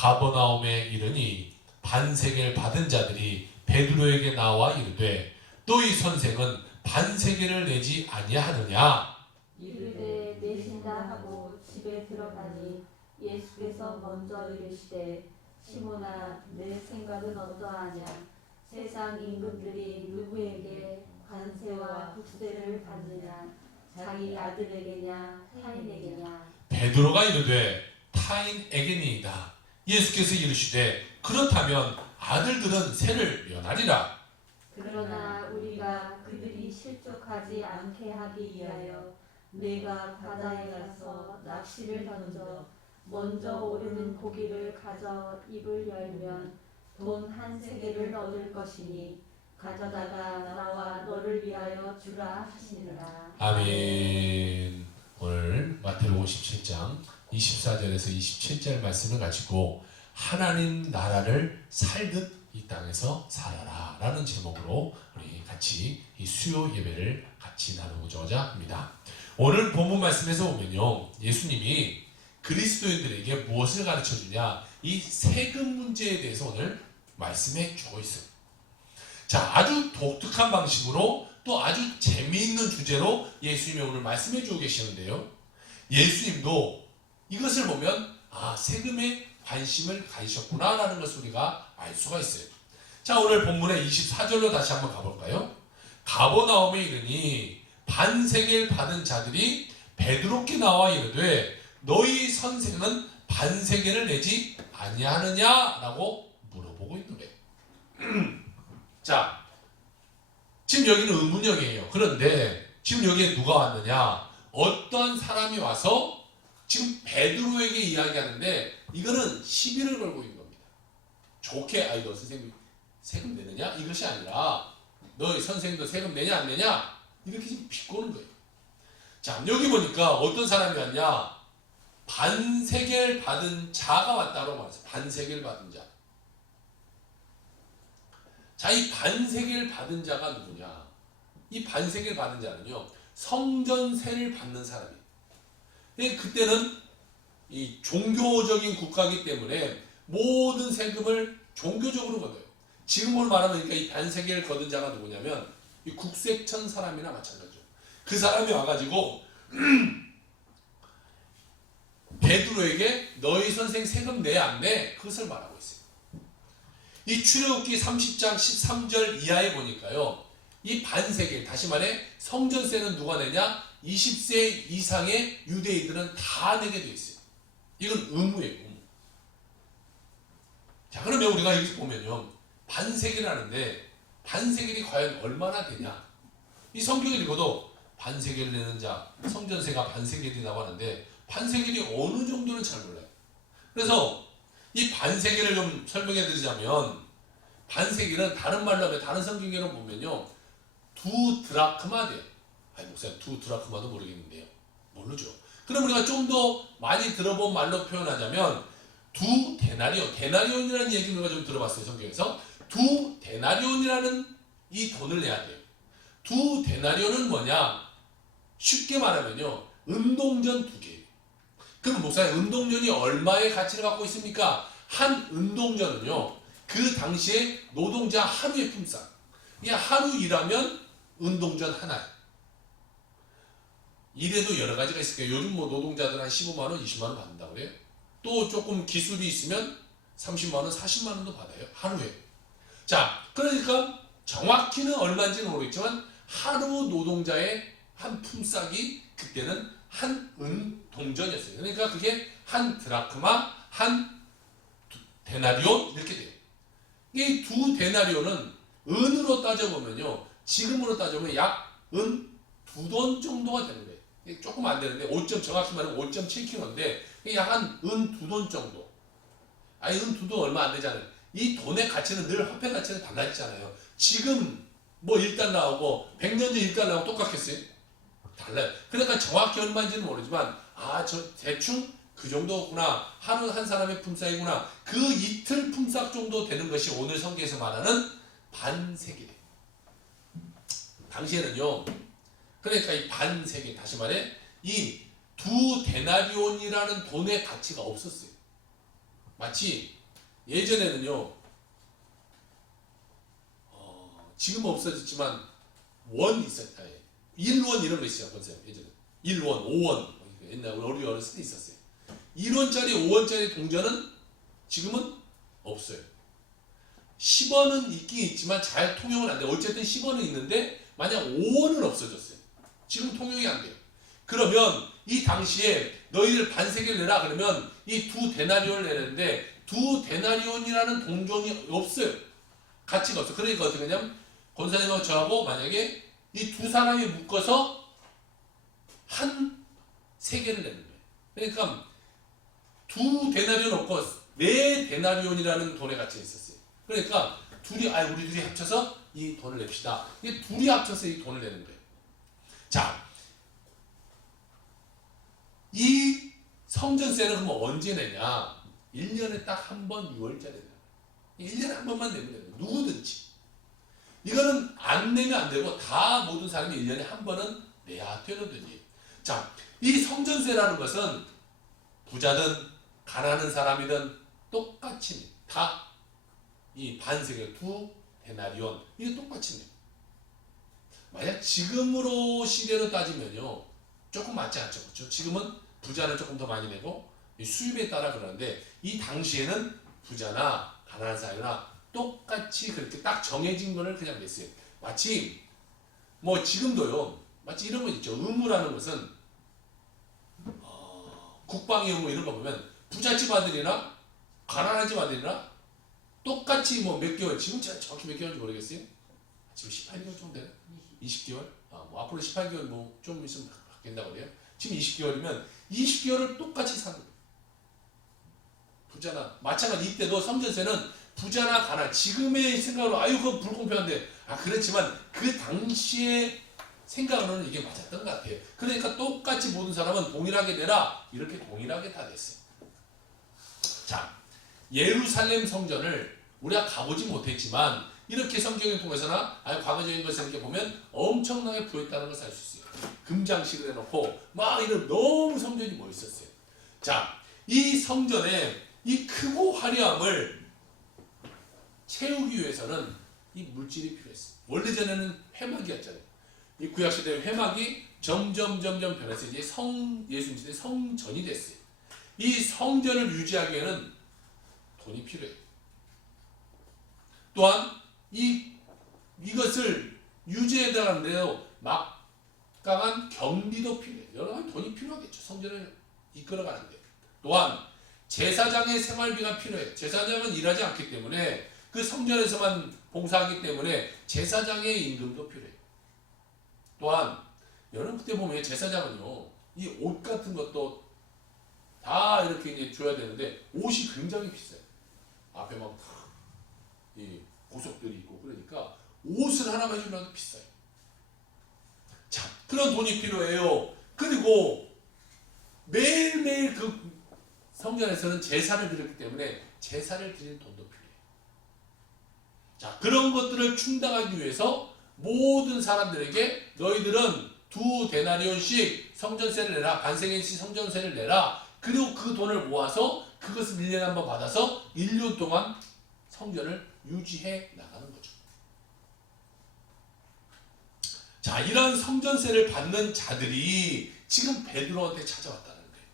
가버나움에 이르니 반세계를 받은 자들이 베드로에게 나와 이르되 너희 선생은 반세계를 내지 아니하느냐. 이르되 내신다 하고 집에 들어가니 예수께서 먼저 이르시되 시몬아 내 생각은 어떠하냐. 세상 임금들이 누구에게 관세와 국세를 받느냐. 자기 아들에게냐 타인에게냐. 베드로가 이르되 타인에게니이다. 예수께서 이르시되 그렇다면 아들들은 세를 면하리라. 그러나 우리가 그들이 실족하지 않게 하기 위하여 내가 바다에 가서 낚시를 던져 먼저 오르는 고기를 가져 입을 열면 돈 한 세겔을 얻을 것이니 가져다가 나와 너를 위하여 주라 하시니라. 아멘. 오늘 마태복음 17장 24절에서 27절 말씀을 가지고 하나님 나라를 살듯 이 땅에서 살아라 라는 제목으로 우리 같이 이 수요 예배를 같이 나누고자 합니다. 오늘 본문 말씀에서 보면요, 예수님이 그리스도인들에게 무엇을 가르쳐 주냐, 이 세금 문제에 대해서 오늘 말씀해 주고 있어요. 자, 아주 독특한 방식으로 또 아주 재미있는 주제로 예수님이 오늘 말씀해 주고 계시는데요, 예수님도 이것을 보면 세금에 관심을 가지셨구나 라는 것을 우리가 알 수가 있어요. 자, 오늘 본문의 24절로 다시 한번 가볼까요? 가버나움에 이르니 반세겔 받은 자들이 베드로께 나와 이르되 너희 선생은 반세겔을 내지 아니하느냐라고 물어보고 있는 거예요. 자, 지금 여기는 의문형이에요. 그런데 지금 여기에 누가 왔느냐? 어떤 사람이 와서 지금 베드로에게 이야기하는데 이거는 시비를 걸고 있는 겁니다. 좋게 너 선생님 세금 내느냐? 이것이 아니라 너희 선생님도 세금 내냐 안 내냐? 이렇게 지금 비꼬는 거예요. 자, 여기 보니까 어떤 사람이 왔냐? 반세겔 받은 자가 왔다고 말했어요. 반세겔 받은 자. 자, 이 반세겔 받은 자가 누구냐? 이 반세겔 받은 자는요, 성전세를 받는 사람이에요. 그때는 이 종교적인 국가이기 때문에 모든 세금을 종교적으로 걷어요. 지금으로 말하면 그러니까 이 반세겔 거둔 자가 누구냐면 이 국세청 사람이나 마찬가지죠. 그 사람이 와가지고 베드로에게 너희 선생 세금 내 안 내? 그것을 말하고 있어요. 이 출애굽기 30장 13절 이하에 보니까요, 이 반세겔, 다시 말해 성전세는 누가 내냐? 20세 이상의 유대인들은 다 내게 돼 있어요. 이건 의무예요, 의무. 자, 그러면 우리가 여기서 보면요, 반세겔하는데 반세겔이 과연 얼마나 되냐? 이 성경을 읽어도 반세겔 내는 자, 성전세가 반세겔이라고 하는데 반세겔이 어느 정도는 잘 몰라요. 그래서 이 반세겔을 좀 설명해 드리자면, 반세겔은 다른 말로 하면, 다른 성경에는 보면요, 2 드라크마 돼요. 목사님 2 드라크마도 모르겠는데요. 모르죠. 그럼 우리가 좀 더 많이 들어본 말로 표현하자면 2 데나리온, 데나리온이라는 얘기를 우리가 좀 들어봤어요, 성경에서. 2 데나리온이라는 이 돈을 내야 돼요. 2 데나리온은 뭐냐? 쉽게 말하면요, 운동전 2개. 그럼 목사님, 운동전이 얼마의 가치를 갖고 있습니까? 한 운동전은요, 그 당시에 노동자 하루의 품삯. 그냥 하루 일하면 운동전 하나예요. 이래도 여러 가지가 있을 거예요. 요즘 노동자들 한 15만원, 20만원 받는다고 그래요. 또 조금 기술이 있으면 30만원, 40만원도 받아요, 하루에. 자, 그러니까 정확히는 얼마인지는 모르겠지만 하루 노동자의 한 품삯이 그때는 한 은동전이었어요. 그러니까 그게 한 드라크마, 한 데나리온 이렇게 돼요. 이 2 데나리온은 은으로 따져보면요, 지금으로 따져보면 약 은 2돈 정도가 되는 거예요. 조금 안 되는데, 정확히 말하면 5.7kg인데, 약 한 은 2돈 정도. 은 2돈 얼마 안 되잖아요. 이 돈의 가치는 늘 화폐 가치는 달라지잖아요. 지금 뭐 1달 나오고 100년 전 1달 나오고 똑같겠어요? 달라요. 그러니까 정확히 얼마인지는 모르지만, 저 대충 그 정도구나, 하루 한 사람의 품삯이구나, 그 이틀 품삯 정도 되는 것이 오늘 성경에서 말하는 반세겔이에요. 당시에는요, 그러니까 이 반세겔, 다시 말해 이 2 데나리온이라는 돈의 가치가 없었어요. 마치 예전에는요, 지금은 없어졌지만 원 있었다. 1원 이런 거 있어요. 보세요. 예전에 1원, 5원 옛날 우리 어렸을 때 있었어요. 1원짜리, 5원짜리 동전은 지금은 없어요. 10원은 있긴 있지만 잘 통용은 안 돼요. 어쨌든 10원은 있는데 만약 5원은 없어졌어요. 지금 통용이 안 돼요. 그러면 이 당시에 너희들 반세계를 내라 그러면 이 두 데나리온을 내는데 두 데나리온이라는 동전이 없어요. 가치가 없어. 그러니까 어떻게 하냐면 권사님하고 저하고 만약에 이 두 사람이 묶어서 한 세계를 내는 거예요. 그러니까 두 데나리온 없고 네 데나리온이라는 돈의 가치가 있었어요. 그러니까 우리 둘이 합쳐서 이 돈을 냅시다. 이게 둘이 합쳐서 이 돈을 내는 거예요. 자, 이 성전세는 그럼 언제 내냐? 1년에 딱 한 번 6월짜리 내요. 1년에 한 번만 내면 돼요. 누구든지. 이거는 안 내면 안 되고 다 모든 사람이 1년에 한 번은 내야 되는 돈이에요. 자, 이 성전세라는 것은 부자든 가난한 사람이든 똑같이 다 이 반세계 두 데나리온 이게 똑같이 내요. 만약 지금으로 시대로 따지면요 조금 맞지 않죠. 그렇죠? 지금은 부자는 조금 더 많이 내고 수입에 따라 그러는데 이 당시에는 부자나 가난한 사람이나 똑같이 그렇게 딱 정해진 거를 그냥 냈어요. 마치 뭐 지금도요 마치 이런 거 있죠. 의무라는 것은 국방의 의무 이런 거 보면 부잣집 아들이나 가난한 집 아들이나 똑같이 뭐 몇 개월 지금 제가 정확히 몇 개월인지 모르겠어요. 지금 18개월 정도 되나? 20개월? 뭐 앞으로 18개월 뭐 좀 있으면 바뀐다고 그래요. 지금 20개월이면 20개월을 똑같이 사는 거예요. 부자나 마찬가지 이때도 성전세는 부자나 가난 지금의 생각으로 아유 그거 불공평한데 그렇지만 그 당시에 생각으로는 이게 맞았던 것 같아요. 그러니까 똑같이 모든 사람은 동일하게 내라 이렇게 동일하게 다 냈어요. 자, 예루살렘 성전을 우리가 가보지 못했지만 이렇게 성경을 통해서나 과거적인 것을 이렇게 보면 엄청나게 부여했다는 것을 알 수 있어요. 금장식을 해놓고 막 이런 너무 성전이 멋있었어요. 자, 이 성전의 이 크고 화려함을 채우기 위해서는 이 물질이 필요했어요. 원래 전에는 회막이었잖아요. 이 구약시대의 회막이 점점 변해서 이제 예수님 시대 성전이 됐어요. 이 성전을 유지하기에는 돈이 필요해요. 또한 이것을 유지해 나가는데도 막강한 경비도 필요해요. 여러 가지 돈이 필요하겠죠. 성전을 이끌어가는데. 또한 제사장의 생활비가 필요해요. 제사장은 일하지 않기 때문에 그 성전에서만 봉사하기 때문에 제사장의 임금도 필요해요. 또한 여러분 그때 보면 제사장은요 이 옷 같은 것도 다 이렇게 이제 줘야 되는데 옷이 굉장히 비싸요. 앞에 막 이 보석들이 있고 그러니까 옷을 하나만 해주면 비싸요. 자, 그런 돈이 필요해요. 그리고 매일매일 그 성전에서는 제사를 드렸기 때문에 제사를 드릴 돈도 필요해요. 자, 그런 것들을 충당하기 위해서 모든 사람들에게 너희들은 두 데나리온씩 성전세를 내라. 반세계씩 성전세를 내라. 그리고 그 돈을 모아서 그것을 1년에 한 번 받아서 1년 동안 성전을 유지해 나가는 거죠. 자, 이런 성전세를 받는 자들이 지금 베드로한테 찾아왔다는 거예요.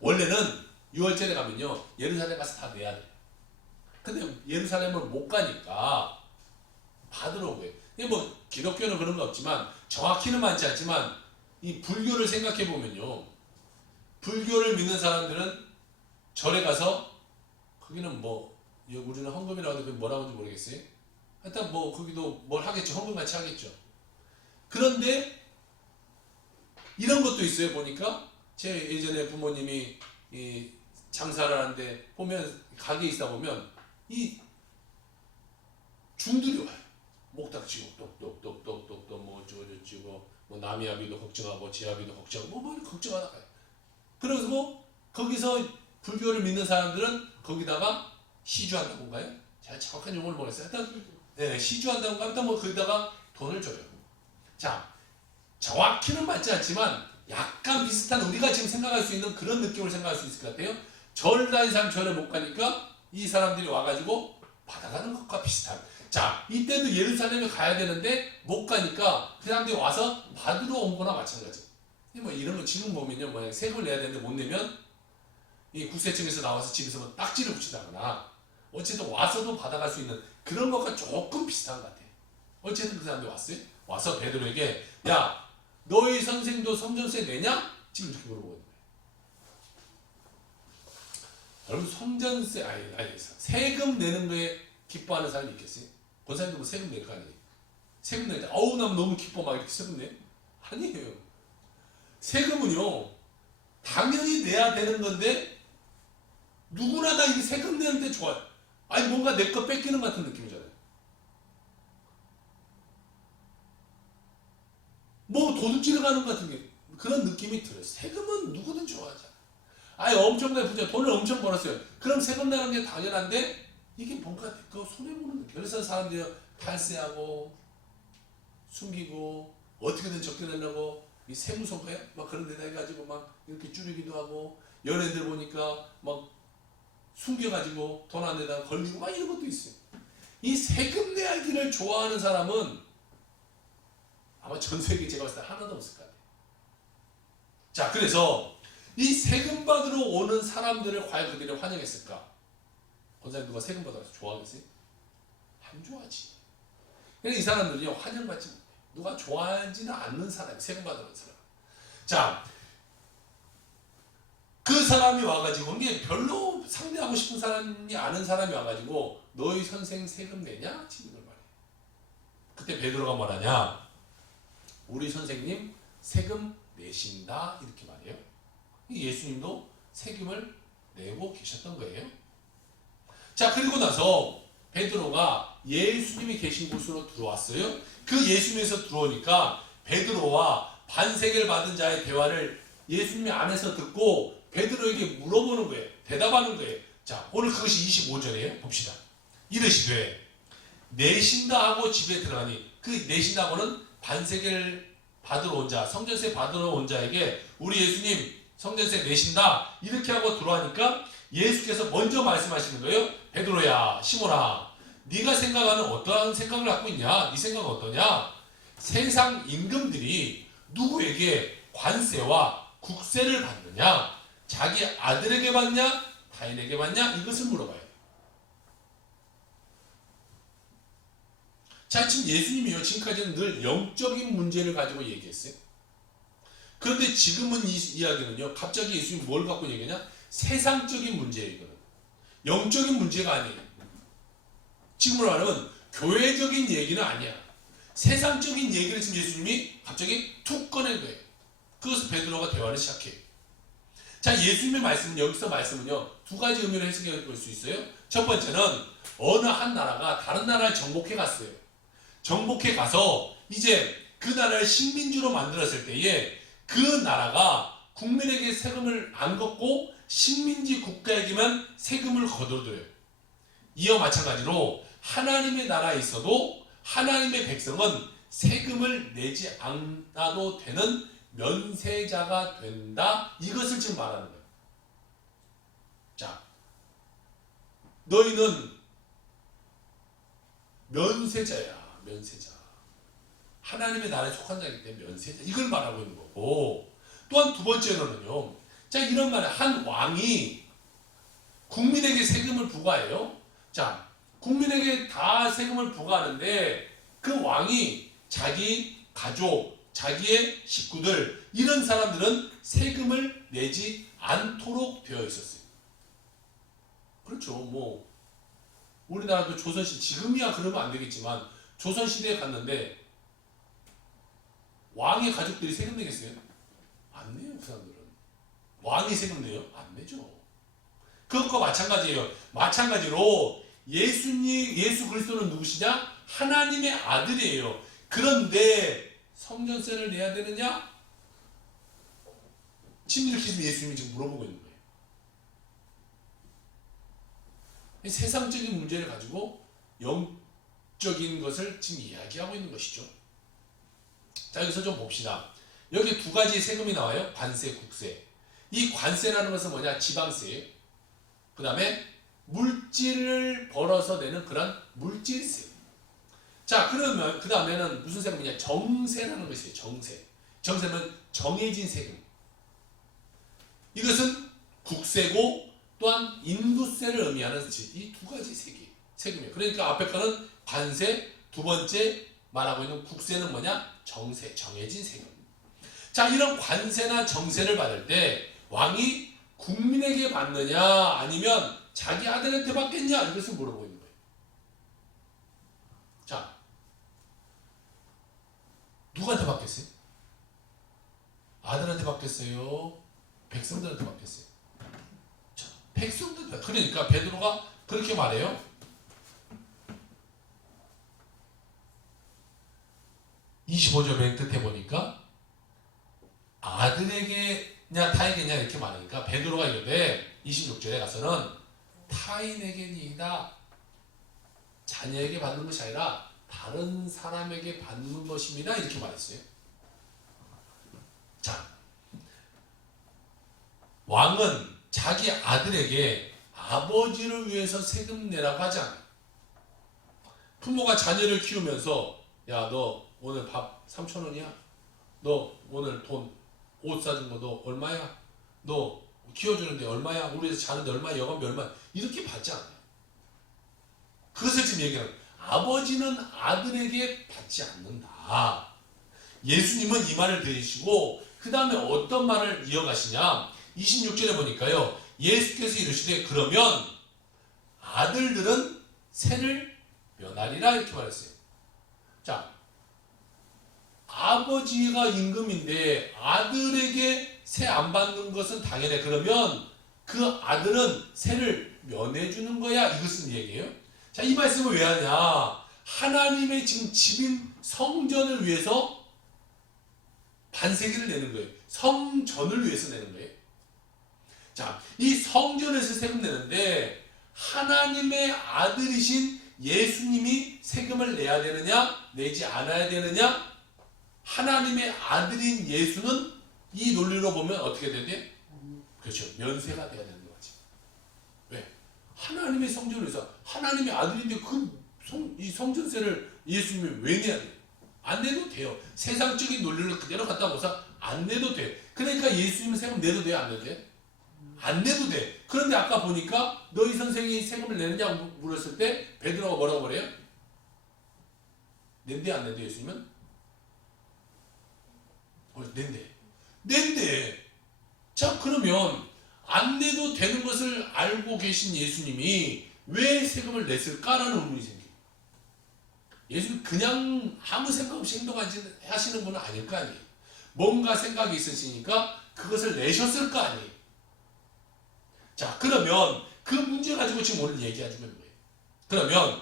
원래는 6월절에 가면요 예루살렘 가서 다 내야 돼요. 근데 예루살렘을 못 가니까 받으러 온 거예요. 이게 뭐 기독교는 그런 거 없지만 정확히는 많지 않지만 이 불교를 생각해 보면요 불교를 믿는 사람들은 절에 가서 거기는 뭐 우리는 헌금이라고 하는데 뭐라고 하는지 모르겠어요. 하여튼 뭐 거기도 뭘 하겠죠. 헌금같이 하겠죠. 그런데 이런 것도 있어요. 보니까 제 예전에 부모님이 이 장사를 하는데 보면 가게에 있다 보면 이 중들이 와요. 목닥치고 똑똑똑똑똑 뭐 어쩌고저쩌고 뭐 남의 아비도 걱정하고 제 아비도 걱정하고 뭐 걱정하다 가요. 그래서 뭐 거기서 불교를 믿는 사람들은 거기다가 시주한다고인가요? 제가 정확한 용어를 모르겠어요. 하여튼 네, 시주한다고인가 하여튼 뭐 거기다가 돈을 줘요. 자, 정확히는 맞지 않지만 약간 비슷한 우리가 지금 생각할 수 있는 그런 느낌을 생각할 수 있을 것 같아요. 절 다니는 사람 절에 못 가니까 이 사람들이 와가지고 받아가는 것과 비슷한. 자, 이때도 예루살렘에 가야 되는데 못 가니까 그 사람들이 와서 받으러 온 거나 마찬가지. 뭐 이런 거 지금 보면요, 뭐 세금을 내야 되는데 못 내면 이 국세청에서 나와서 집에서 뭐 딱지를 붙이다거나 어쨌든 와서도 받아갈 수 있는 그런 것과 조금 비슷한 것 같아. 어쨌든 그 사람들이 왔어요. 와서 베드로에게 야, 너희 선생도 성전세 내냐? 지금 이렇게 물어보는 거예요. 여러분 성전세 아니 세금 내는 거에 기뻐하는 사람이 있겠어요? 권사님도 뭐 세금 낼 거 아니에요? 세금 낼 때 어우 나 너무 기뻐 막 이렇게 세금 내? 아니에요. 세금은요 당연히 내야 되는 건데 누구나 다 이 세금 내는데 좋아요. 아니 뭔가 내 거 뺏기는 것 같은 느낌이잖아요. 뭐 도둑질을 가는 것 같은 게 그런 느낌이 들어요. 세금은 누구든 좋아하잖아. 아니 엄청나게 부자 돈을 엄청 벌었어요. 그럼 세금 내는 게 당연한데 이게 뭔가 내 거 손해보는 느낌. 그래서 사람들이 탈세하고 숨기고 어떻게든 적게 내려고 이 세무서가요? 막 그런 데다 해가지고 막 이렇게 줄이기도 하고 연예인들 보니까 막 숨겨가지고 돈 안 내다가 걸리고 막 이런 것도 있어요. 이 세금 내기를 좋아하는 사람은 아마 전 세계에 제가 봤을 때 하나도 없을 것 같아요. 자, 그래서 이 세금 받으러 오는 사람들을 과연 그들이 환영했을까? 권사님 누가 세금 받아서 좋아하겠어요? 안 좋아하지. 그래서 이 사람들이 환영받지 못해요. 누가 좋아하지는 않는 사람이 세금 받으러 온 사람. 자, 그 사람이 와가지고 이게 별로 상대하고 싶은 사람이 아는 사람이 와가지고 너희 선생 세금 내냐? 지금 이걸 말해요. 그때 베드로가 말하냐? 우리 선생님 세금 내신다 이렇게 말해요. 예수님도 세금을 내고 계셨던 거예요. 자, 그리고 나서 베드로가 예수님이 계신 곳으로 들어왔어요. 그 예수님에서 들어오니까 베드로와 반세계를 받은 자의 대화를 예수님이 안에서 듣고 베드로에게 물어보는 거예요. 대답하는 거예요. 자, 오늘 그것이 25절이에요. 봅시다. 이르시되 내신다 하고 집에 들어가니 그 내신다고는 반세계를 받으러 온 자, 성전세 받으러 온 자에게 우리 예수님 성전세 내신다 이렇게 하고 들어가니까 예수께서 먼저 말씀하시는 거예요. 베드로야, 시몬아, 네가 생각하는 어떠한 생각을 갖고 있냐? 네 생각은 어떠냐? 세상 임금들이 누구에게 관세와 국세를 받느냐? 자기 아들에게 받냐? 타인에게 받냐? 이것을 물어봐요. 자, 지금 예수님이요 지금까지는 늘 영적인 문제를 가지고 얘기했어요. 그런데 지금은 이 이야기는요 갑자기 예수님이 뭘 갖고 얘기하냐? 세상적인 문제예요. 이거는 영적인 문제가 아니에요. 지금으로 말하면 교회적인 얘기는 아니야. 세상적인 얘기를 지금 예수님이 갑자기 툭 꺼낸 거예요. 그것을 베드로가 대화를 시작해요. 자, 예수님의 말씀은 여기서 말씀은요 두 가지 의미로 해석해 볼 수 있어요. 첫 번째는 어느 한 나라가 다른 나라를 정복해 갔어요. 정복해 가서 이제 그 나라를 식민지로 만들었을 때에 그 나라가 국민에게 세금을 안 걷고 식민지 국가에게만 세금을 거둬들여요. 이와 마찬가지로 하나님의 나라에 있어도 하나님의 백성은 세금을 내지 않아도 되는 면세자가 된다. 이것을 지금 말하는 거예요. 자, 너희는 면세자야. 면세자. 하나님의 나라에 속한 자이기 때문에 면세자. 이걸 말하고 있는 거고, 또한 두 번째로는요. 자, 이런 말에 한 왕이 국민에게 세금을 부과해요. 자, 국민에게 다 세금을 부과하는데 그 왕이 자기 가족, 자기의 식구들 이런 사람들은 세금을 내지 않도록 되어 있었어요. 그렇죠. 뭐 우리나라도 조선시대 지금이야 그러면 안 되겠지만 조선시대에 갔는데 왕의 가족들이 세금 내겠어요? 안 내요. 그 사람들은. 왕이 세금 내요? 안 내죠. 그것과 마찬가지예요. 마찬가지로 예수 그리스도는 누구시냐? 하나님의 아들이에요. 그런데 성전세를 내야 되느냐? 지금 이렇게 예수님이 지금 물어보고 있는 거예요. 세상적인 문제를 가지고 영적인 것을 지금 이야기하고 있는 것이죠. 자, 여기서 좀 봅시다. 여기 두 가지 세금이 나와요. 관세, 국세. 이 관세라는 것은 뭐냐? 지방세예요. 그 다음에 물질을 벌어서 내는 그런 물질세. 자, 그러면 그 다음에는 무슨 세금이냐? 정세라는 것이에요. 정세. 정세는 정해진 세금. 이것은 국세고 또한 인도세를 의미하는 이 두 가지 세금이에요. 그러니까 앞에 거는 관세, 두 번째 말하고 있는 국세는 뭐냐? 정세, 정해진 세금. 자, 이런 관세나 정세를 받을 때 왕이 국민에게 받느냐 아니면 자기 아들한테 받겠냐 이것을 물어보고 있는 거예요. 자, 누구한테 받겠어요? 아들한테 받겠어요? 백성들한테 받겠어요? 자, 백성들. 그러니까 베드로가 그렇게 말해요. (25절) 맨 끝에 보니까 아들에게냐 타에게냐 이렇게 말하니까 베드로가 이러되 26절에 가서는 타인에게니이다. 자녀에게 받는 것이 아니라 다른 사람에게 받는 것입니다. 이렇게 말했어요. 자, 왕은 자기 아들에게 아버지를 위해서 세금 내라고 하지 않아요. 부모가 자녀를 키우면서 야, 너 오늘 밥 3,000원이야? 너 오늘 옷 사준 거 너 얼마야? 너 키워주는데 얼마야? 우리 집 자는데 얼마야? 여관비 얼마야? 이렇게 받지 않아요. 그것을 지금 얘기하는 거예요. 아버지는 아들에게 받지 않는다. 예수님은 이 말을 들으시고 그 다음에 어떤 말을 이어가시냐? 26절에 보니까요. 예수께서 이르시되 그러면 아들들은 세를 면하리라 이렇게 말했어요. 자, 아버지가 임금인데 아들에게 세 안 받는 것은 당연해. 그러면 그 아들은 세를 면해주는 거야. 이것은 얘기예요. 자, 이 말씀을 왜 하냐? 하나님의 지금 집인 성전을 위해서 반세기를 내는 거예요. 성전을 위해서 내는 거예요. 자, 이 성전에서 세금 내는데 하나님의 아들이신 예수님이 세금을 내야 되느냐? 내지 않아야 되느냐? 하나님의 아들인 예수는 이 논리로 보면 어떻게 돼야 돼? 그렇죠. 면세가 돼야 되는 거지. 왜? 하나님의 성전을 위해서 하나님의 아들인데 이 성전세를 예수님이 왜 내야 돼? 안 내도 돼요. 세상적인 논리를 그대로 갖다 보서 안 내도 돼. 그러니까 예수님은 세금 내도 돼요? 안 내도 돼? 안 내도 돼. 그런데 아까 보니까 너희 선생이 세금을 내느냐고 물었을 때 베드로가 뭐라고 그래요? 낸대 안 낸대 예수님은? 낸대. 자, 그러면 안 내도 되는 것을 알고 계신 예수님이 왜 세금을 냈을까라는 의문이 생겨요. 예수님 그냥 아무 생각 없이 행동하시는 분은 아닐 거 아니에요. 뭔가 생각이 있으시니까 그것을 내셨을 거 아니에요. 자, 그러면 그 문제 가지고 지금 오늘 얘기해주는 거예요. 그러면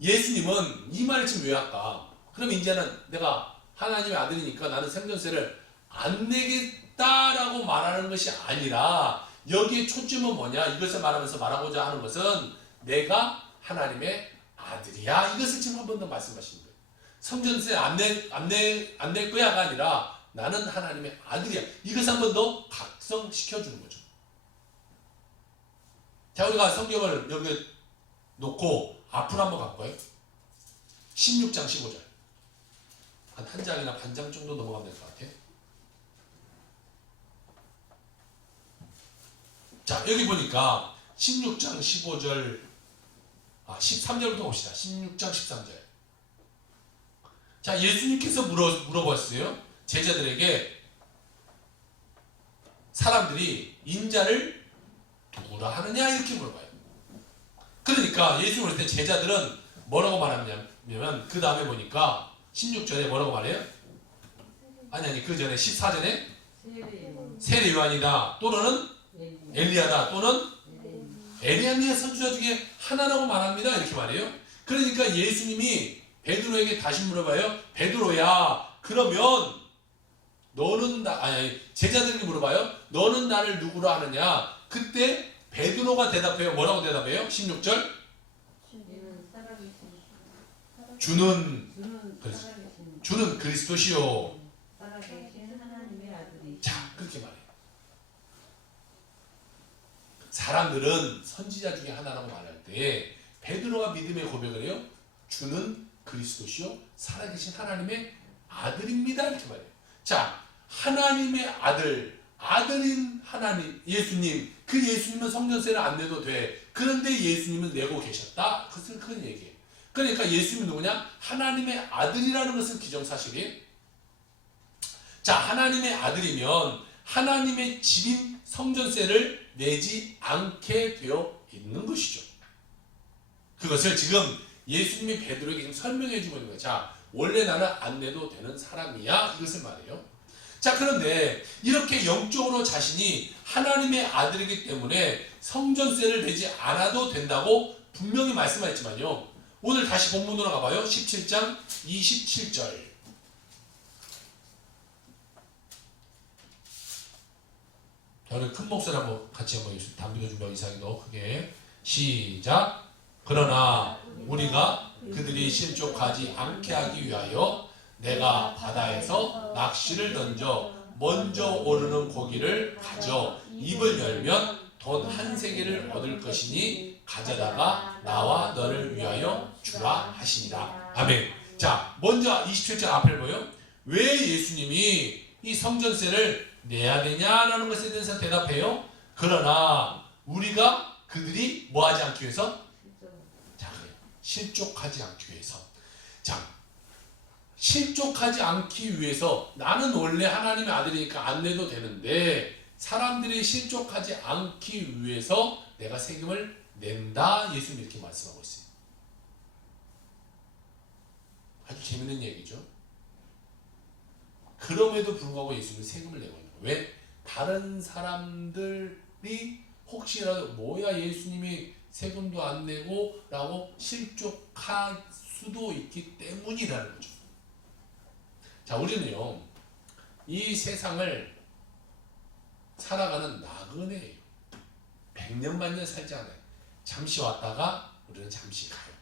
예수님은 이 말을 지금 왜 할까? 그럼 이제는 내가 하나님의 아들이니까 나는 생전세를 안 내겠다라고 말하는 것이 아니라 여기에 초점은 뭐냐? 이것을 말하면서 말하고자 하는 것은 내가 하나님의 아들이야. 이것을 지금 한 번 더 말씀하시는 거예요. 성전세 안 낼 거야가 아니라 나는 하나님의 아들이야. 이것을 한 번 더 각성시켜주는 거죠. 자, 우리가 성경을 여기 놓고 앞으로 한번 갈까요? 16장 15절. 한 장이나 반 장 정도 넘어가면 될 것 같아. 자, 여기 보니까 16장 15절 13절부터 봅시다. 16장 13절. 자, 예수님께서 물어봤어요. 제자들에게 사람들이 인자를 누구라 하느냐 이렇게 물어봐요. 그러니까 예수님 올 때 제자들은 뭐라고 말하냐면 그 다음에 보니까 16절에 뭐라고 말해요? 아니 그 전에 14절에 세례 요한이다 또는 엘리야다 또는 에리야의 선지자 중에 하나라고 말합니다. 이렇게 말해요. 그러니까 예수님이 베드로에게 다시 물어봐요. 베드로야, 그러면 너는 제자들에게 물어봐요. 너는 나를 누구로 하느냐? 그때 베드로가 대답해요. 뭐라고 대답해요? 16절. 주는 그리스도시요. 자, 그렇게 말해요. 사람들은 선지자 중에 하나라고 말할 때 베드로가 믿음의 고백을 해요. 주는 그리스도시요 살아계신 하나님의 아들입니다. 이렇게 말해요. 자, 하나님의 아들인 하나님, 예수님, 그 예수님은 성전세를 안 내도 돼. 그런데 예수님은 내고 계셨다. 그것은 큰 얘기예요. 그러니까 예수님은 누구냐? 하나님의 아들이라는 것은 기정사실이에요. 자, 하나님의 아들이면 하나님의 집인 성전세를 내지 않게 되어 있는 것이죠. 그것을 지금 예수님이 베드로에게 지금 설명해 주고 있는 거예요. 자, 원래 나는 안 내도 되는 사람이야. 이것을 말해요. 자, 그런데 이렇게 영적으로 자신이 하나님의 아들이기 때문에 성전세를 내지 않아도 된다고 분명히 말씀하셨지만요. 오늘 다시 본문으로 가봐요. 17장 27절. 저는 큰 목소리 한번 같이 한번 담비도 준비하고 이상이도 크게 시작. 그러나 우리가 그들이 실족하지 않게 하기 위하여 내가 바다에서 낚시를 던져 먼저 오르는 고기를 가져 입을 열면 돈 한 세겔을 얻을 것이니 가져다가 나와 너를 위하여 주라 하시니라. 아멘. 자, 먼저 27절 앞을 보여. 왜 예수님이 이 성전세를 내야 되냐라는 것에 대해서 대답해요. 그러나 우리가 그들이 뭐하지 않기 위해서? 자, 그래요. 실족하지 않기 위해서. 자, 실족하지 않기 위해서 나는 원래 하나님의 아들이니까 안 내도 되는데 사람들이 실족하지 않기 위해서 내가 세금을 낸다. 예수님이 이렇게 말씀하고 있어요. 아주 재밌는 얘기죠. 그럼에도 불구하고 예수님은 세금을 내고 있는 거예요. 왜? 다른 사람들이 혹시라도 뭐야 예수님이 세금도 안 내고 라고 실족할 수도 있기 때문이라는 거죠. 자, 우리는요 이 세상을 살아가는 나그네예요. 100년 만년 살지 않아요. 잠시 왔다가 우리는 잠시 가요.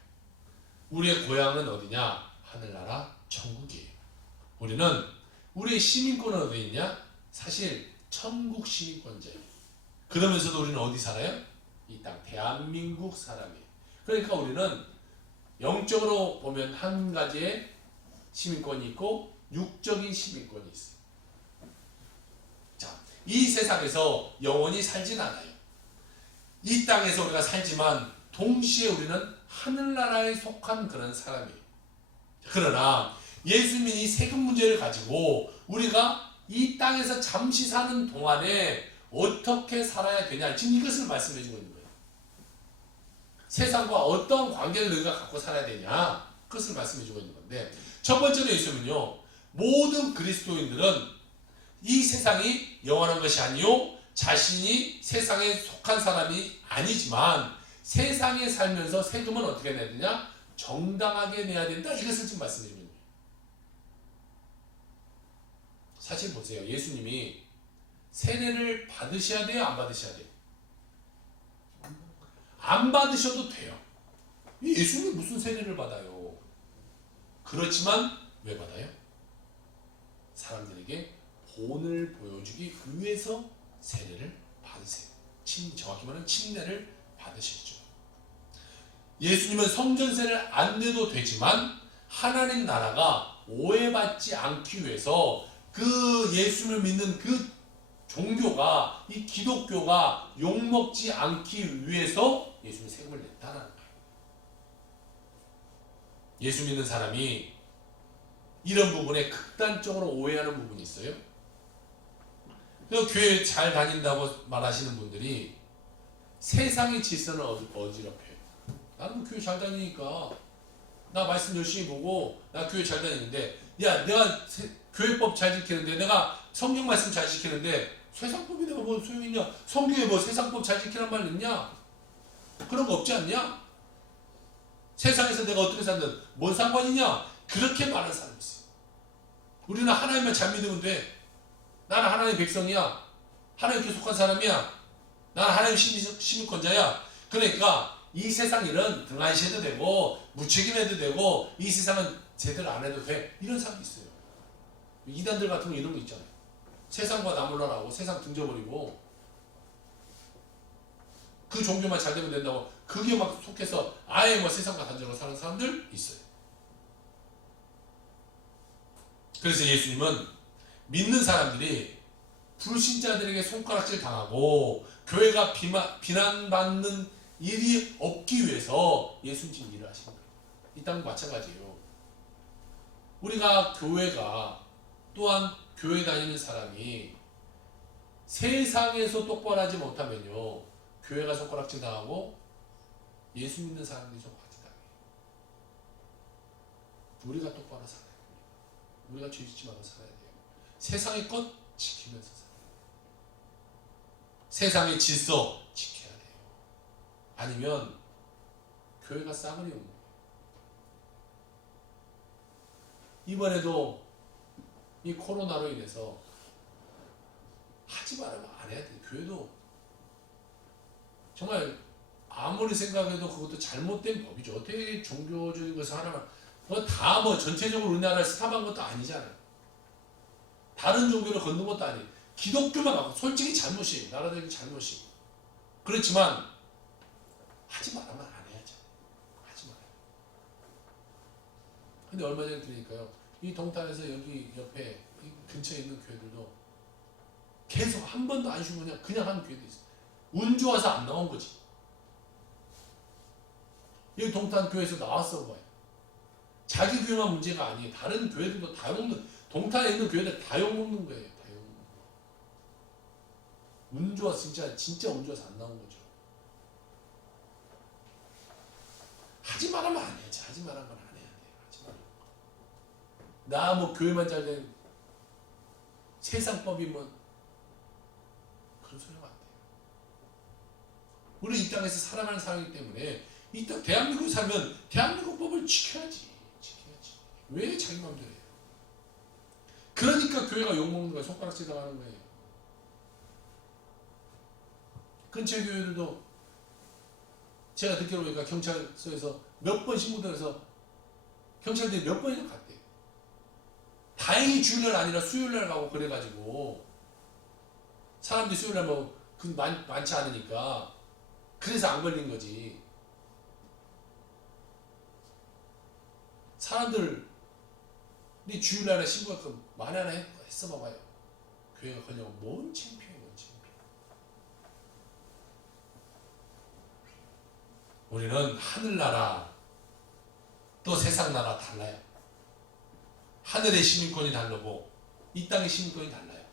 우리의 고향은 어디냐? 하늘나라 천국이에요. 우리의 시민권은 어디 있냐? 사실 천국 시민권자예요. 그러면서도 우리는 어디 살아요? 이 땅 대한민국 사람이에요. 그러니까 우리는 영적으로 보면 한 가지의 시민권이 있고 육적인 시민권이 있어요. 자, 이 세상에서 영원히 살진 않아요. 이 땅에서 우리가 살지만 동시에 우리는 하늘나라에 속한 그런 사람이에요. 그러나 예수님이 이 세금 문제를 가지고 우리가 이 땅에서 잠시 사는 동안에 어떻게 살아야 되냐, 지금 이것을 말씀해 주고 있는 거예요. 세상과 어떤 관계를 너희가 갖고 살아야 되냐, 그것을 말씀해 주고 있는 건데, 첫 번째로 예수님은요 모든 그리스도인들은 이 세상이 영원한 것이 아니요 자신이 세상에 속한 사람이 아니지만 세상에 살면서 세금은 어떻게 내야 되냐? 정당하게 내야 된다. 이것을 지금 말씀해 주는 거예요. 사실 보세요. 예수님이 세례를 받으셔야 돼요? 안 받으셔야 돼요? 안 받으셔도 돼요. 예수님이 무슨 세례를 받아요? 그렇지만 왜 받아요? 사람들에게 본을 보여주기 위해서 세례를 받으세요. 정확히 말하면 침례를 받으시죠. 예수님은 성전세를 안 내도 되지만 하나님 나라가 오해받지 않기 위해서 그 예수를 믿는 그 종교가, 이 기독교가 욕먹지 않기 위해서 예수님이 세금을 냈다는 거예요. 예수 믿는 사람이 이런 부분에 극단적으로 오해하는 부분이 있어요. 교회 잘 다닌다고 말하시는 분들이 세상의 질서는 어지럽혀요. 나는 교회 잘 다니니까, 나 말씀 열심히 보고 나 교회 잘 다니는데, 야 내가 교회법 잘 지키는데, 내가 성경 말씀 잘 지키는데 세상법이 내가 뭐 소용있냐? 성경에 뭐 세상법 잘 지키란 말 있냐? 그런 거 없지 않냐? 세상에서 내가 어떻게 살든 뭔 상관이냐? 그렇게 말하는 사람이 있어요. 우리는 하나님만 잘 믿으면 돼. 나는 하나님의 백성이야. 하나님께 속한 사람이야. 나는 하나님의 시민권자야. 그러니까 이 세상 일은 등한시해도 되고 무책임해도 되고 이 세상은 제대로 안 해도 돼. 이런 사람이 있어요. 이단들 같은 거 이런 거 있잖아요. 세상과 나몰라라고 세상 등져버리고 그 종교만 잘 되면 된다고 그게 막 속해서 아예 뭐 세상과 단절로 사는 사람들 있어요. 그래서 예수님은 믿는 사람들이 불신자들에게 손가락질 당하고 교회가 비난받는 일이 없기 위해서 예수님 일을 하신 거예요. 이 땅도 마찬가지예요. 우리가 교회가 또한 교회 다니는 사람이 세상에서 똑바로 하지 못하면요, 교회가 손가락질 당하고 예수 믿는 사람들이 손가락질 당해요. 우리가 똑바로 살아야 돼요. 우리가 죄 짓지 말고 살아야 돼요. 세상의 것 지키면서 살아야 돼요. 세상의 질서 지켜야 돼요. 아니면 교회가 싸그리 옵니다. 이번에도 이 코로나로 인해서 하지 말으면 안 해야 돼. 교회도 정말 아무리 생각해도 그것도 잘못된 법이죠. 어떻게 종교적인 것을 하나만 다 뭐 전체적으로 우리나라를 스탑한 것도 아니잖아요. 다른 종교를 걷는 것도 아니에요. 기독교만 하고 솔직히 잘못이에요. 나라적인 잘못이. 그렇지만 하지 말으면 안 해야죠. 하지 말아요. 근데 얼마 전에 들으니까요, 이 동탄에서 여기 옆에 이 근처에 있는 교회들도 계속 한 번도 안 쉬고 그냥 하는 교회도 있어요. 운 좋아서 안 나온 거지. 여기 동탄 교회에서 나왔어 봐요. 자기 교회만 문제가 아니에요. 다른 교회들도 다 욕먹는, 동탄에 있는 교회들 다 욕먹는 거예요. 다 욕먹는 거. 운 좋아서 진짜 운 좋아서 안 나온 거죠. 하지 말하면 안 해야지. 하지 말하면 안 해야 돼요. 하지 말라고. 나 뭐 교회만 잘 된 세상법이면 그런 소리가 안 돼요. 우리 이 땅에서 살아가는 사람이기 때문에 이 땅 대한민국에 살면 대한민국 법을 지켜야지. 왜 자기 마음대로 해요? 그러니까 교회가 욕먹는 거예요. 손가락질 당하는 거예요. 근처 교회들도 제가 듣기로 보니까 경찰서에서 몇 번 신고돼서 경찰들이 몇 번이나 갔대요. 다행히 주일날 아니라 수요일날 가고 그래가지고 사람들이 수요일날 뭐 많지 않으니까 그래서 안 걸린 거지. 사람들이 주일날에 신고할 말 하나 했어 봐봐요. 교회가 걸려고 뭔 창피해, 뭔 창피해. 우리는 하늘나라 또 세상나라 달라요. 하늘의 시민권이 다르고 이 땅의 시민권이 달라요.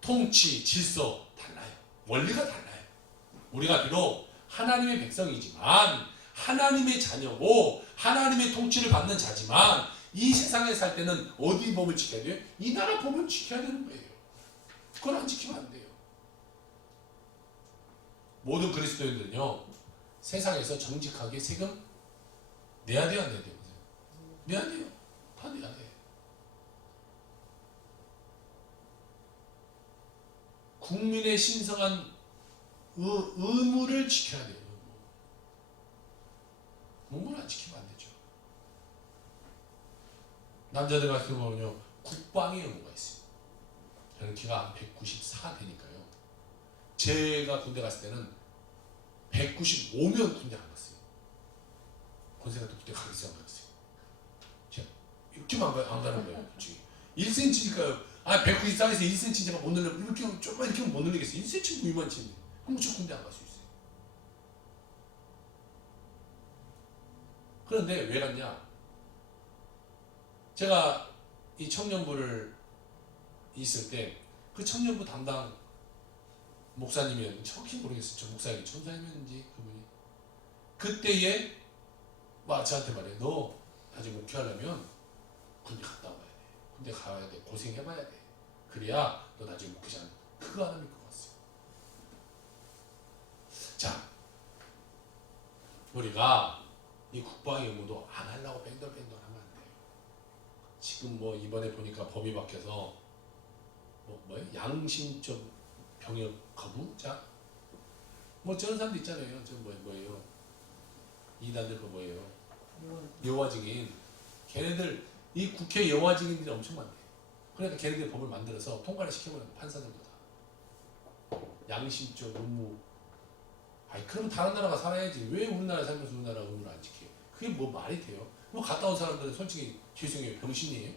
통치, 질서 달라요. 원리가 달라요. 우리가 비록 하나님의 백성이지만 하나님의 자녀고 하나님의 통치를 받는 자지만 이 세상에 살 때는 어디 법을 지켜야 돼요? 이 나라 법을 지켜야 되는 거예요. 그걸 안 지키면 안 돼요. 모든 그리스도인들은요, 세상에서 정직하게 세금 내야 돼요, 안 내야 돼요? 내야 돼요. 다 내야 돼. 국민의 신성한 의무를 지켜야 돼요. 의무를 안 지키면 안 되죠. 남자들 같은 경우는요, 국방의 의무가 있어요. 저는 키가 194 되니까요. 제가 군대 갔을 때는 195면 군대 안 갔어요. 권세가도 군대 가겠어요, 안 가겠어요? 제가 이렇게만 안 가는 거예요, 솔직히. 1cm니까요. 194에서 1cm 제가 못 늘려, 이렇게 조금만 이렇게 못 늘리겠어요. 1cm 이만치인데. 그럼 저 군대 안 갈 수 있어요. 그런데 왜 갔냐? 제가 이 청년부를 있을 때 그 청년부 담당 목사님이었는지 정확히 모르겠어요. 저 목사님이 천사님이었는지 그분이 그때에 저한테 말해요. 너 나중에 목회하려면 군대 갔다 와야 돼. 군대 가야 돼. 고생해봐야 돼. 그래야 너 나중에 목회자 그거 하나 믿고 갔어요. 자, 우리가 이 국방의 의무도 안 하려고 뺑돌뺑돌 하면 안 돼요. 지금 뭐 이번에 보니까 법이 바뀌어서 뭐예요? 양심적 병역 거부자? 뭐 저런 사람도 있잖아요. 저 뭐예요? 이단들 그 뭐예요? 여호와 증인. 걔네들 이 국회 여호와 증인들이 엄청 많대요. 그러니까 걔네들 법을 만들어서 통과를 시켜버려요. 판사들보다. 양심적 의무 아니 그럼 다른 나라가 살아야지. 왜 우리나라 살면서 우리나라 의무를 안 지켜요? 그게 뭐 말이 돼요? 뭐 갔다 온 사람들은 솔직히 죄송해요. 병신이에요?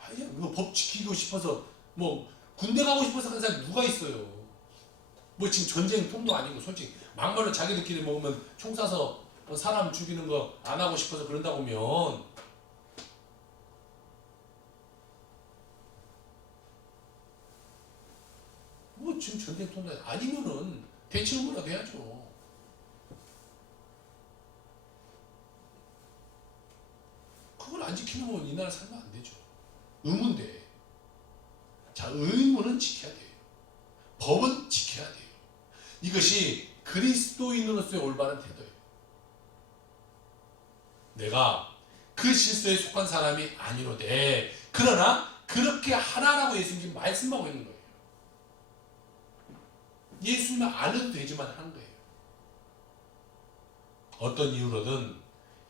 아니야. 뭐 법 지키고 싶어서 뭐 군대 가고 싶어서 간 사람이 누가 있어요? 뭐 지금 전쟁 통도 아니고 솔직히 막말로 자기들끼리 먹으면 총 쏴서 사람 죽이는 거 안 하고 싶어서 그런다고 하면 뭐 지금 전쟁 통도 아니면은 대치 의무라도 해야죠. 그걸 안 지키면 이 나라 살면 안 되죠. 의무인데. 자, 의무는 지켜야 돼요. 법은 지켜야 돼요. 이것이 그리스도인으로서의 올바른 태도예요. 내가 그 질서에 속한 사람이 아니로되 그러나 그렇게 하라라고 예수님이 말씀하고 있는 거예요. 예수님은 안 해도 되지만 하는 거예요. 어떤 이유로든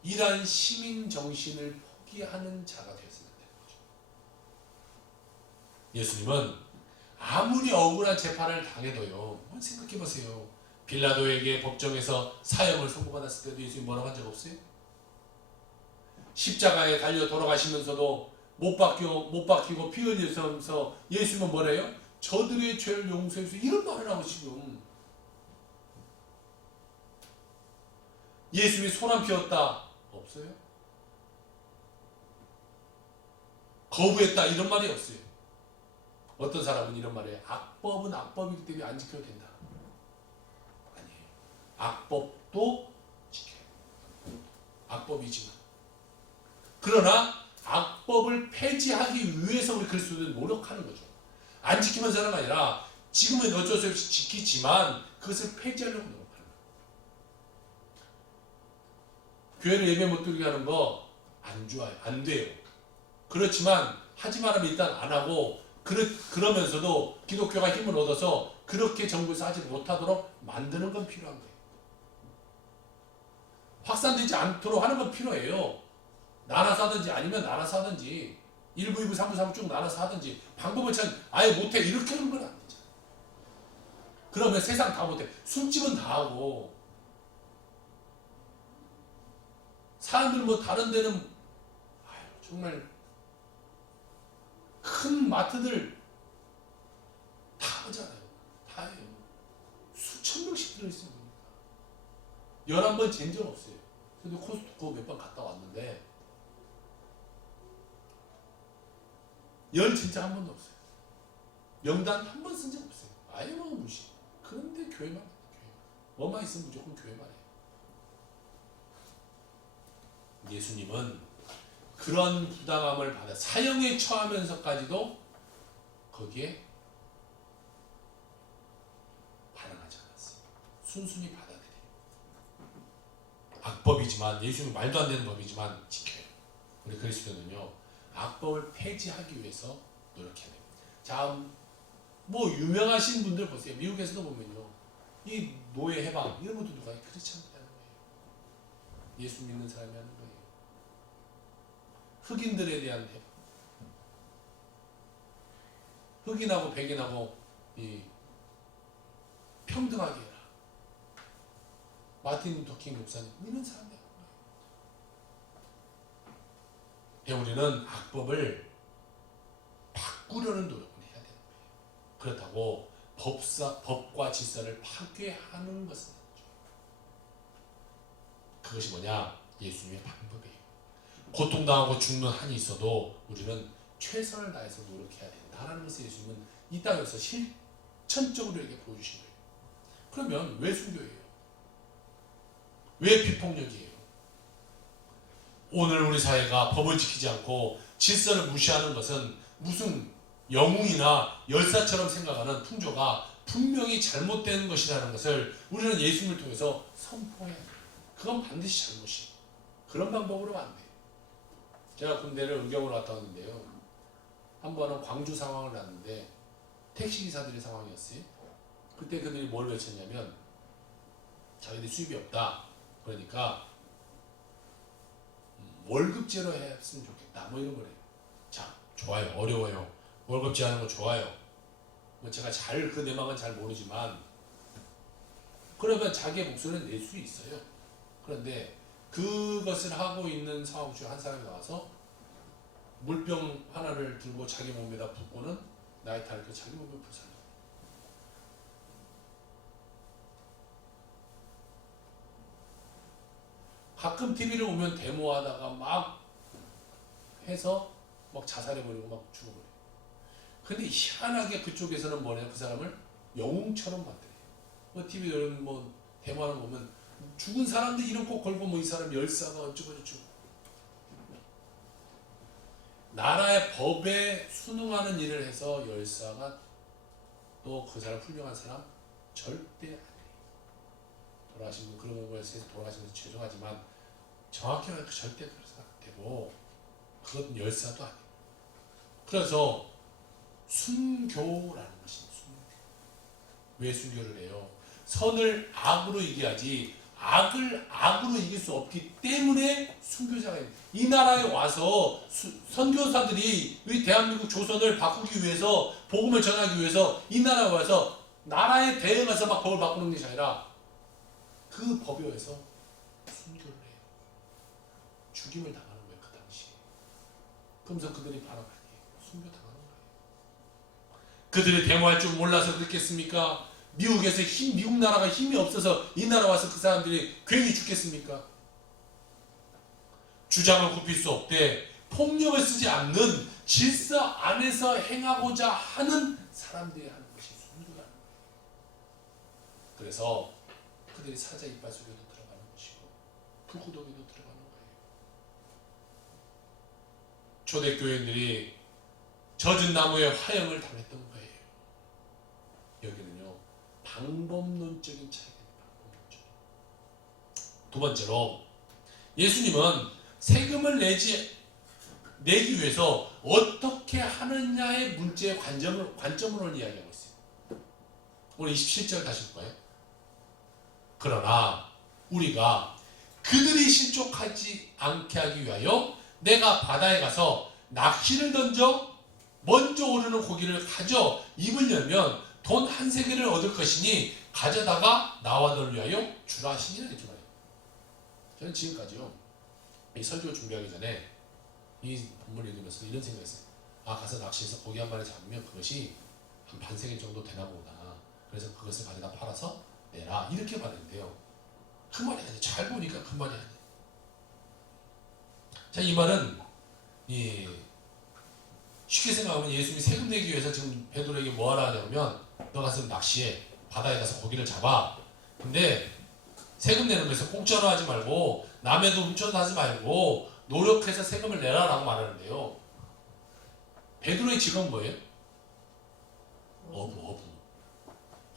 이러한 시민 정신을 포기하는 자가 되었으면 되는 거죠. 예수님은 아무리 억울한 재판을 당해도요. 생각해 보세요. 빌라도에게 법정에서 사형을 선고받았을 때도 예수님 뭐라고 한 적 없어요? 십자가에 달려 돌아가시면서도 못 박히고 피 흘리면서 예수님은 뭐래요? 저들의 죄를 용서해 주세요. 이런 말을 하고 지금 예수님이 소란 피웠다 없어요? 거부했다 이런 말이 없어요. 어떤 사람은 이런 말이에요. 악법은 악법이기 때문에 안 지켜도 된다. 아니에요. 악법도 지켜요. 악법이지만 그러나 악법을 폐지하기 위해서 우리 그리스도인은 노력하는 거죠. 안 지키면 사는 게 아니라 지금은 어쩔 수 없이 지키지만 그것을 폐지하려고 노력하는 거예요. 교회를 예배 못 드리게 하는 거 안 좋아요. 안 돼요. 그렇지만 하지 말하면 일단 안 하고 그러면서도 기독교가 힘을 얻어서 그렇게 정부에서 하지 못하도록 만드는 건 필요한 거예요. 확산되지 않도록 하는 건 필요해요. 나눠서 하든지 아니면 나눠서 하든지 1부, 2부, 3부, 4부 쭉 나눠서 하든지 방법을 참 아예 못해 이렇게 하는 건 안 되잖아. 그러면 세상 다 못해. 술집은 다 하고 사람들 뭐 다른 데는 정말 큰 마트들 다 하잖아요. 다 해요. 수천 명씩 들어있어요. 11번 잰 적 없어요. 근데 코스트코 몇 번 갔다 왔는데 열 진짜 한 번도 없어요. 명단 한 번 쓴 적 없어요. 아예 뭐 무시. 그런데 교회만 해요. 뭐만 있으면 무조건 교회만 해요. 예수님은 그런 부당함을 받아 사형에 처하면서까지도 거기에 반응하지 않았어요. 순순히 받아들여요. 악법이지만 예수님은 말도 안 되는 법이지만 지켜요. 우리 그리스도는요. 악법을 폐지하기 위해서 노력해야 돼요. 자, 뭐 유명하신 분들 보세요. 미국에서도 보면요. 이 노예 해방 이런 것도 누가 그렇지 않다는 거예요. 예수 믿는 사람이 하는 거예요. 흑인들에 대한 해방. 흑인하고 백인하고 이 평등하게 해라. 마틴 루터킹 목사님 이런 사람들 하는 거예요. 우리는 악법을 바꾸려는 노력을 해야 되는 거예요. 그렇다고 법과 질서를 파괴하는 것은 아니죠. 그것이 뭐냐? 예수님의 방법이에요. 고통당하고 죽는 한이 있어도 우리는 최선을 다해서 노력해야 된다라는 것을 예수님은 이 땅에서 실천적으로 이렇게 보여주신 거예요. 그러면 왜 순교예요? 왜 비폭력이에요? 오늘 우리 사회가 법을 지키지 않고 질서를 무시하는 것은 무슨 영웅이나 열사처럼 생각하는 풍조가 분명히 잘못된 것이라는 것을 우리는 예수님을 통해서 선포해야 돼요. 그건 반드시 잘못이에요. 그런 방법으로 안 돼요. 제가 군대를 의경으로 갔다 왔는데요. 한 번은 광주 상황을 났는데 택시기사들의 상황이었어요. 그때 그들이 뭘 외쳤냐면 자기들이 수입이 없다. 그러니까 월급제로 했으면 좋겠다. 뭐 이런 거래요. 자, 좋아요. 어려워요. 월급제 하는 거 좋아요. 뭐 제가 잘 그 내막은 잘 모르지만 그러면 자기의 목소리를 낼 수 있어요. 그런데 그것을 하고 있는 상황 중에 한 사람이 나와서 물병 하나를 들고 자기 몸에다 붓고는 나이트를 그 자기 몸에 불살라. 가끔 TV를 보면 데모하다가 막 해서 막 자살해버리고 막 죽어버려요. 근데 희한하게 그쪽에서는 뭐냐, 그 사람을 영웅처럼 만들어요. 뭐 TV는 뭐 데모하는 거 보면 죽은 사람들 이름 꼭 걸고 뭐 이 사람 열사가 어쩌고저쩌고. 나라의 법에 순응하는 일을 해서 열사가 또 그 사람 훌륭한 사람 절대 아니에요. 돌아가신 분 그런 거에 대해서 돌아가신 분 죄송하지만 정확히 말하면 절대 그래서 안 되고 그건 열사도 아니에요. 그래서 순교라는 것이 순교. 왜 순교를 해요? 선을 악으로 이겨야지 악을 악으로 이길 수 없기 때문에 순교자가 있는. 이 나라에 와서 선교사들이 우리 대한민국 조선을 바꾸기 위해서 복음을 전하기 위해서 이 나라에 와서 나라에 대응해서 막 법을 바꾸는 것이 아니라 그 법에 의해서 순교를 해요. 죽임을 당하는 거예요. 그 당시에. 그러면서 그들이 바로 아니에요. 순교당하는 거예요. 그들이 데모할 줄 몰라서 그랬겠습니까? 미국에서 미국 나라가 힘이 없어서 이 나라 와서 그 사람들이 괜히 죽겠습니까? 주장을 굽힐 수 없되 폭력을 쓰지 않는 질서 안에서 행하고자 하는 사람들이 하는 것이 순교라는 거예요. 그래서 그들이 사자 이빨 속에도 들어가는 것이고 불구덩이도 들어가는 거예요. 초대교인들이 젖은 나무의 화형을 당했던 거예요. 여기는요. 방법론적인 차이가 방법론적. 두 번째로 예수님은 세금을 내기 위해서 어떻게 하느냐의 문제의 관점으로 이야기하고 있어요. 오늘 27절 다시 볼까요? 그러나 우리가 그들이 실족하지 않게 하기 위하여 내가 바다에 가서 낚시를 던져 먼저 오르는 고기를 가져 입을 열면 돈 한 세겔을 얻을 것이니 가져다가 나와 너를 위하여 주라 하시니라 이렇게 말해요. 저는 지금까지요 이 설교 준비하기 전에 이 본문을 읽으면서 이런 생각했어요. 아, 가서 낚시해서 고기 한 마리 잡으면 그것이 한 반 세겔 정도 되나 보다. 그래서 그것을 가져다 팔아서 내라 이렇게 말했는데요. 그 말이 아니에요. 잘 보니까 그 말이 아니에요. 자, 이 말은 쉽게 생각하면 예수님이 세금 내기 위해서 지금 베드로에게 뭐 하라 하냐면 너 가서 낚시해. 바다에 가서 고기를 잡아. 근데 세금 내는 거에서 공짜로 하지 말고 남의 돈 훔쳐서 하지 말고 노력해서 세금을 내라 라고 말하는데요. 베드로의 직업은 뭐예요?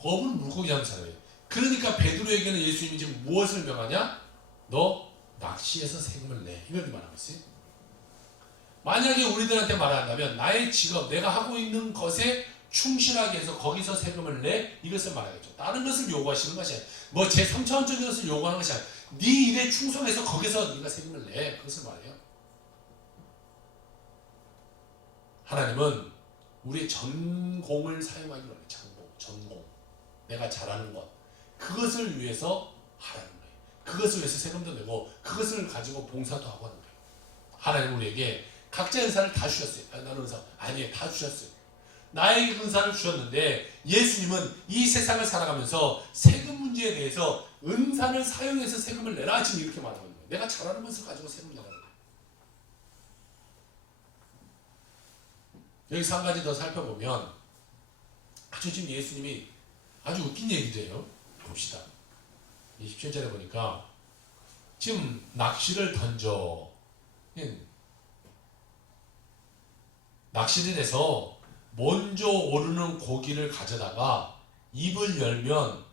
어부는 물고기 잡는 사람이에요. 그러니까 베드로에게는 예수님이 지금 무엇을 명하냐? 너 낚시해서 세금을 내. 이렇게 말하고 있어요. 만약에 우리들한테 말한다면 나의 직업, 내가 하고 있는 것에 충실하게 해서 거기서 세금을 내 이것을 말하겠죠. 다른 것을 요구하시는 것이 아니라 뭐 제 3차원적인 것을 요구하는 것이 아니라 네 일에 충성해서 거기서 네가 세금을 내 그것을 말해요. 하나님은 우리의 전공을 사용하기로 해요. 전공. 내가 잘하는 것 그것을 위해서 하라는 거예요. 그것을 위해서 세금도 내고 그것을 가지고 봉사도 하고 하는 거예요. 하나님 우리에게 각자 은사를 다 주셨어요. 나는 은사 아니에요. 다 주셨어요. 나에게 은사를 주셨는데 예수님은 이 세상을 살아가면서 세금 문제에 대해서 은사를 사용해서 세금을 내라 지금 이렇게 말하는 거예요. 내가 잘하는 것을 가지고 세금 내라는 거예요. 여기서 한 가지 더 살펴보면 아주 지금 예수님이 아주 웃긴 얘기도 해요. 봅시다. 27절에 보니까 지금 낚시를 던져 낚시를 해서 먼저 오르는 고기를 가져다가 입을 열면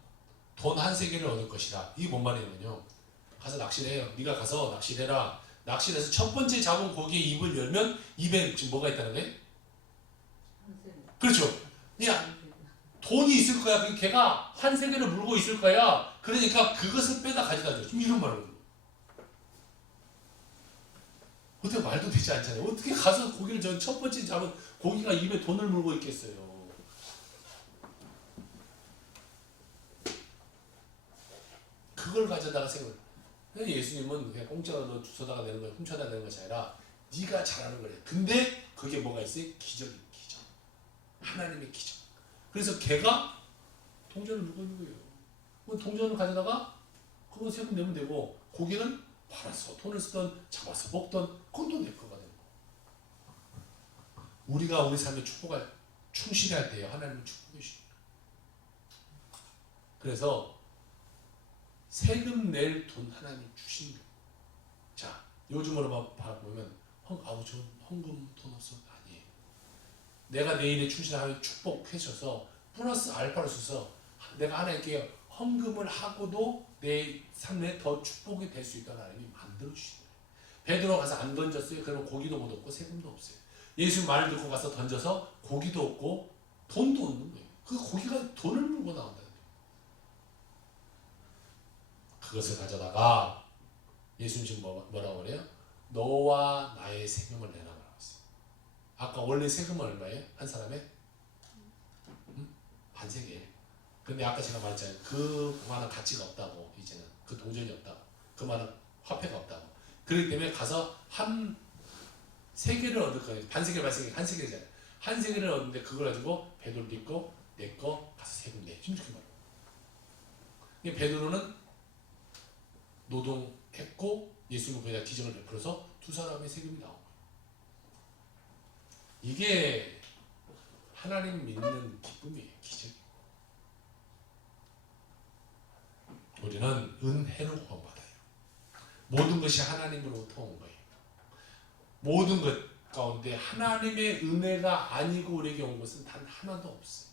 돈 한 세겔을 얻을 것이다. 이게 뭔 말이냐면요. 가서 낚시를 해요. 네가 가서 낚시를 해라. 낚시를 해서 첫 번째 잡은 고기의 입을 열면 입에 지금 뭐가 있다는 거예요? 그렇죠. 야, 돈이 있을 거야. 걔가 한 세겔을 물고 있을 거야. 그러니까 그것을 빼다 가져다 줘. 지금 이런 말을. 어떻게 말도 되지 않잖아요. 어떻게 가서 고기를 첫 번째 잡은 고기가 입에 돈을 물고 있겠어요. 그걸 가져다가 생각해. 예수님은 그냥 공짜로 너 주워다가 내는 거, 훔쳐다 내는 것이 아니라 네가 잘하는 거래. 근데 그게 뭐가 있어요? 기적이 기적. 하나님의 기적. 그래서 걔가 동전을 물고 있는 거예요. 그 동전을 가져다가 그거 세금 내면 되고 고기는 팔아서 돈을 쓰던 잡아서 먹던 그건 또 내 거가 되는 거. 우리가 우리 삶의 축복을 충실할 때요 하나님은 축복해 주십니다. 그래서 세금 낼 돈 하나님이 주신 거예요. 자, 요즘으로 바라보면 아우 저 헌금 돈 없어. 아니에요. 내가 내 일에 충실하면 축복하셔서 플러스 알파를 써서 내가 하나님께 헌금을 하고도 내 삶에 더 축복이 될 수 있다는 하나님이 만들어 주신 거예요. 베드로 가서 안 던졌어요. 그러면 고기도 못 얻고 세금도 없어요. 예수 말을 듣고 가서 던져서 고기도 없고 돈도 없는 거예요. 그 고기가 돈을 물고 나온다는 거예요. 그것을 가져다가 예수님 지금 뭐라고 그래요? 너와 나의 세금을 내라고 했어요. 아까 원래 세금은 얼마예요? 한 사람에? 반세계. 근데 아까 제가 말했잖아요. 그만한 가치가 없다고. 이제는 그 동전이 없다고. 그만한 화폐가 없다고. 그렇기 때문에 가서 한 세계를 얻을 거예요. 반세계 반세계 한 세계잖아요. 한 세계를 얻는데 그걸 가지고 베드로도 있고 내 거 가서 세금 내. 이렇게 말해요. 베드로는 노동했고 예수님은 거기다 기적을 베풀어서 두 사람의 세금이 나온 거예요. 이게 하나님 믿는 기쁨이에요. 기적이에요. 우리는 은혜로 구원받아요. 모든 것이 하나님으로부터 온 거예요. 모든 것 가운데 하나님의 은혜가 아니고 우리에게 온 것은 단 하나도 없어요.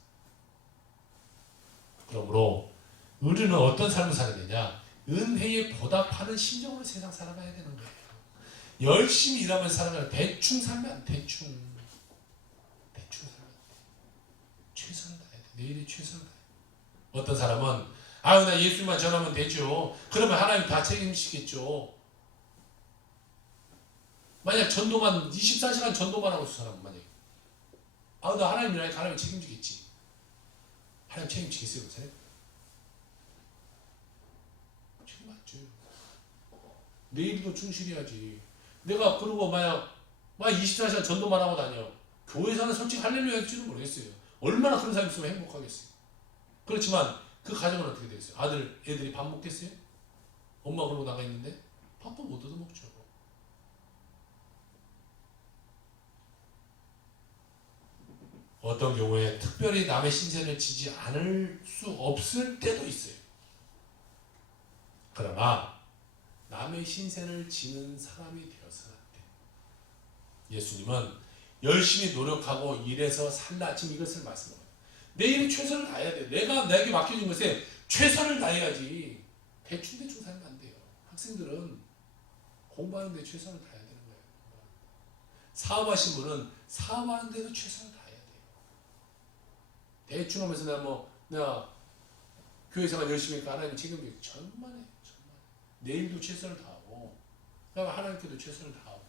그러므로 우리는 어떤 삶을 살아야 되냐? 은혜에 보답하는 심정으로 세상 살아가야 되는 거예요. 열심히 일하면서 살아가면 대충 살면 안 돼. 대충 살면 안 돼. 최선을 다해야 돼. 내일이 최선을 다해야 돼. 어떤 사람은 아유 나 예수님만 전하면 되죠. 그러면 하나님 다 책임지시겠죠. 만약 전도만 24시간 전도만 하고 있는 사람은 만약에 아유 나 하나님 일하니까 하나님 책임지겠지. 하나님 책임지겠어요? 그렇잖아요? 책임맞죠. 내일도 충실해야지. 내가 그러고 만약 24시간 전도만 하고 다녀. 교회에서는 솔직히 할렐루야 할지는 모르겠어요. 얼마나 그런 사람이 있으면 행복하겠어요. 그렇지만 그 가정은 어떻게 되겠어요? 애들이 밥 먹겠어요? 엄마 그러고 나가 있는데 밥도 못 얻어 먹죠. 어떤 경우에 특별히 남의 신세를 지지 않을 수 없을 때도 있어요. 그러나 남의 신세를 지는 사람이 되어서는 안 돼. 예수님은 열심히 노력하고 일해서 살라. 지금 이것을 말씀합니다. 내 일에 최선을 다해야 돼. 내가 나에게 맡겨진 것에 최선을 다해야지. 대충 살면 안 돼요. 학생들은 공부하는 데 최선을 다해야 되는 거예요. 사업하신 분은 사업하는 데도 최선을 다해야 돼요. 대충 하면서 내가 교회 생활 열심히 하니까 하나님 책임져요. 천만에. 내일도 최선을 다하고 그다음에 하나님께도 최선을 다하고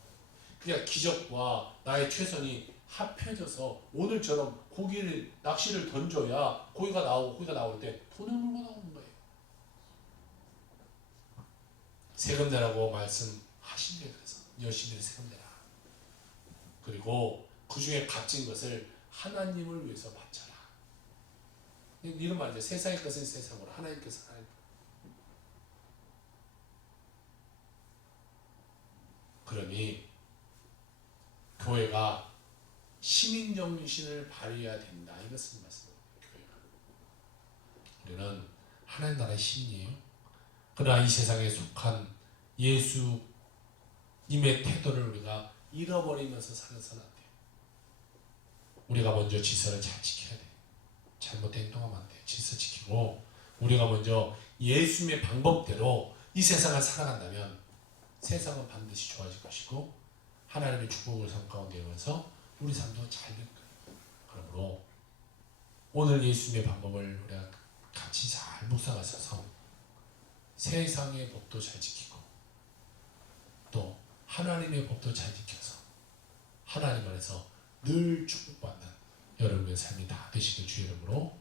그냥 기적과 나의 최선이 합해져서 오늘처럼 낚시를 던져야 고기가 나올 때 돈을 물고 나오는 거예요. 세금 내라고 말씀하신 게 그래서 열심히 세금 내라. 그리고 그 중에 값진 것을 하나님을 위해서 바쳐라. 이런 말이죠. 세상의 것은 세상으로, 하나님의 것은 하나님. 그러니 교회가 시민 정신을 발휘해야 된다. 이것을 말씀합니다. 교회가. 우리는 하나님 나라의 시민이에요. 그러나 이 세상에 속한 예수님의 태도를 우리가 잃어버리면서 살아서는 안 돼요. 우리가 먼저 질서를 잘 지켜야 돼요. 잘못된 행동하면 안 돼요. 질서 지키고 우리가 먼저 예수님의 방법대로 이 세상을 살아간다면 세상은 반드시 좋아질 것이고 하나님의 축복을 삶 가운데 오면서 우리 삶도 잘 될 거예요. 그러므로 오늘 예수님의 방법을 우리가 같이 잘 묵상하셔서 세상의 법도 잘 지키고 또 하나님의 법도 잘 지켜서 하나님 안에서 늘 축복받는 여러분의 삶이 다 되시길 주의 이름으로